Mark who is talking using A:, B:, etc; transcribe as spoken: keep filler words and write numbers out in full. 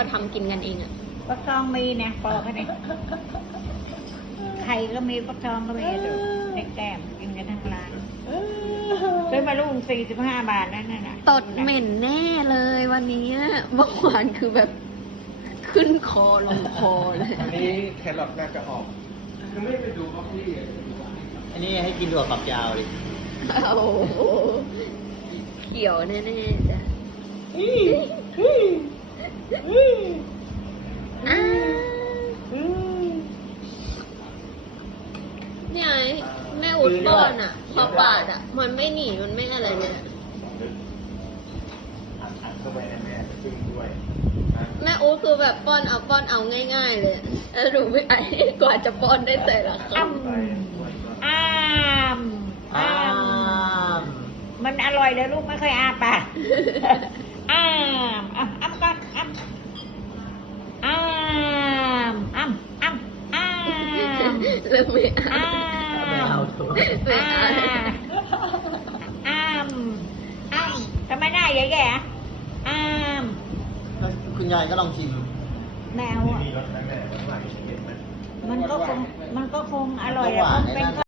A: ทำกินกันเองอะ
B: ฟักทองมีนะปอกกันเลยไข่ก็มีฟักทองก็มีดูในแก้มกินกันทั้งร้านซื้อมาลูกสี่สิบห้าบาทนั่นน่ะ
A: ตดเหม็นแน่เลยวันนี้เมื่อวานคือแบบขึ้นคอลงคอเลย
C: อันนี้แครอทน่าจะออกคือไม่ไปดูคอฟฟี่
D: อันนี้ให้กินถั่วฝักยาวดิ
A: โอ้โหเขียวแน่ๆจ้ะอ่าเนี่ยแม่อุดป้อนอ่ะ พอปาดอ่ะ มันไม่หนีมันไม่อะไรเลย
C: อัดเข้าไปในแม่จะจิ้มด้วยนะ
A: แม่อู๊ดคือแบบป้อนเอาป้อนเอาง่าย ๆ เลยแล้วหนูไม่ไอ้กว่าจะป้อนได้แต่ละค
B: อ้ำอ้ามอ้ามมันอร่อยเลยลูกไม่เคยอาปากอ้ามอ้ำอ้ำก่อนอ้ำอ้ามอ้ำอ้ำอ้าม
A: ำเริ่มไม่เอา
B: อ้าม
D: ไม่เอาถั่ว
A: ไม่เอา
B: อ้ามอ้ามทำไมหน้าแย่ๆอ่ะอ้าม
D: คุณยายก็ลองชิม
B: แมวอ่ะ
C: มีรสแม่แม่หวานๆเห็นไหม
B: มันก็คงมันก็คงอร่อยแหละมันเป็น